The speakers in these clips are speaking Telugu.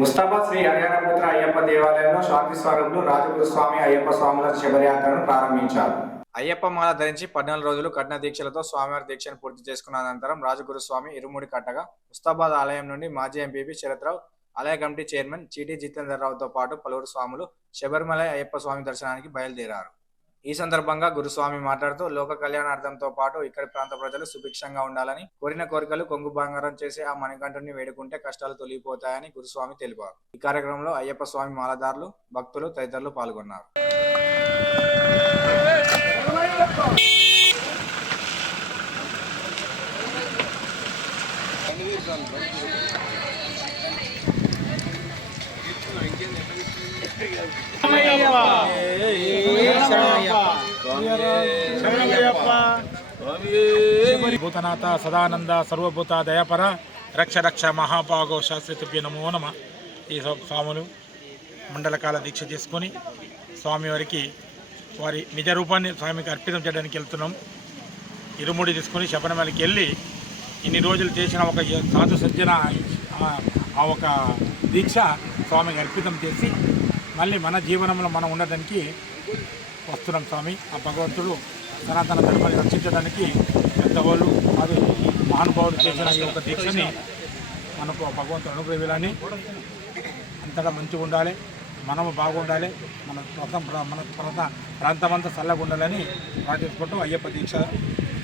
ముస్తాబాద్ శ్రీ హరిహరపుత్ర అయ్యప్ప దేవాలయంలో శాంతి స్వరూపులు రాజగురుస్వామి అయ్యప్ప స్వాముల శబరియాత్రను ప్రారంభించారు. అయ్యప్ప మాల ధరించి 14 రోజులు కఠిన దీక్షలతో స్వామివారి దీక్షను పూర్తి చేసుకున్న అనంతరం రాజగురుస్వామి ఇరుముడి కట్టగా ముస్తాబాద్ ఆలయం నుండి మాజీ ఎంపీపీ శరత్రావు, ఆలయ కమిటీ చైర్మన్ చీటీ జితేందర్రావుతో పాటు పలువురు స్వాములు శబరిమల అయ్యప్ప స్వామి దర్శనానికి బయలుదేరారు. ఈ సందర్భంగా గురుస్వామి మాట్లాడుతూ లోక కళ్యాణార్థంతో పాటు ఇక్కడి ప్రాంత ప్రజలు సుభిక్షంగా ఉండాలని, కోరిన కోరికలు కొంగు బంగారం చేసి ఆ మణికంఠుని వేడుకుంటే కష్టాలు తొలగిపోతాయని గురుస్వామి తెలిపారు. ఈ కార్యక్రమంలో అయ్యప్ప స్వామి మాలదారులు, భక్తులు తదితరులు పాల్గొన్నారు. భూతనాథ సదానంద సర్వభూత దయాపర రక్ష రక్ష మహాభాగో శాస్త్రితుభ్య నమో నమ. ఈ స్వాములు మండలకాల దీక్ష చేసుకొని స్వామివారికి వారి నిజ రూపాన్ని స్వామికి అర్పితం చేయడానికి వెళ్తున్నాం. ఇరుముడి తీసుకొని శబరిమలకి వెళ్ళి ఇన్ని రోజులు చేసిన ఒక సాధు సజ్జన ఆ ఒక దీక్ష స్వామికి అర్పితం చేసి మళ్ళీ మన జీవనంలో మనం ఉండడానికి వస్తున్నాం. స్వామి ఆ భగవంతుడు సనాతన ధర్మాన్ని రక్షించడానికి పెద్దవాళ్ళు అది మహానుభావులు చేసిన ఈ యొక్క దీక్షని మనకు భగవంతుడు అనుగ్రహించాలని, అంతటా మంచిగా ఉండాలి, మనము బాగుండాలి, మన ప్రాంతమంతా చల్లగా ఉండాలని ప్రార్థించుకుంటూ అయ్యప్ప దీక్ష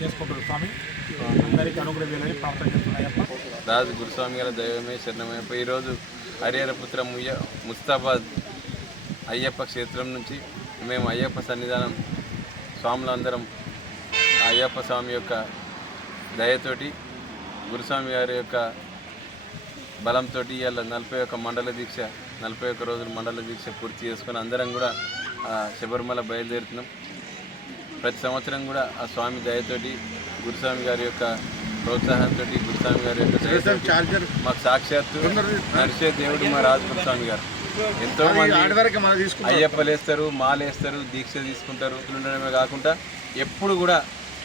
చేసుకుంటారు. స్వామి అందరికీ అనుగ్రహించాలని ప్రార్థన చేస్తున్నాం. అయ్యప్ప రాజు గురుస్వామి గారి దైవమే శరణమయ్యప్ప. ఈరోజు హరిహరపుత్ర ముస్తాబాద్ అయ్యప్ప క్షేత్రం నుంచి మేము అయ్యప్ప సన్నిధానం స్వాములందరం అయ్యప్ప స్వామి యొక్క దయతోటి, గురుస్వామి గారి యొక్క బలంతో ఇవాళ 41 మండల దీక్ష 41 రోజుల మండల దీక్ష పూర్తి చేసుకొని అందరం కూడా శబరిమల బయలుదేరుతున్నాం. ప్రతి సంవత్సరం కూడా ఆ స్వామి దయతోటి, గురుస్వామి గారి యొక్క ప్రోత్సాహంతో, గురుస్వామి గారి యొక్క మాకు సాక్షాత్తు నడిచే దేవుడు మా రాజు గురుస్వామి గారు. ఎంతో మంది అయ్యప్పలేస్తారు, మాలేస్తారు, దీక్ష తీసుకుంటారు. ఉండడమే కాకుండా ఎప్పుడు కూడా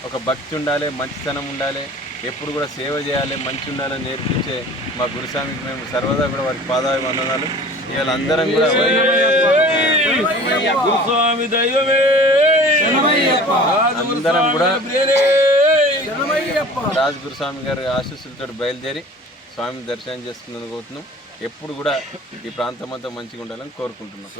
ఒక భక్తి ఉండాలి, మంచితనం ఉండాలి, ఎప్పుడు కూడా సేవ చేయాలి, మంచి ఉండాలని నేర్పించే మా గురుస్వామికి మేము సర్వదా కూడా వారికి పాదాభి వందనాలు. ఇవాళ అందరం కూడా అందరం కూడా రాజు గురుస్వామి గారి ఆశీస్సులతో బయలుదేరి స్వామి దర్శనం చేసుకున్నందుకు కోరుతున్నాం. ఎప్పుడు కూడా ఈ ప్రాంతం అంతా మంచిగా ఉండాలని కోరుకుంటున్నాం.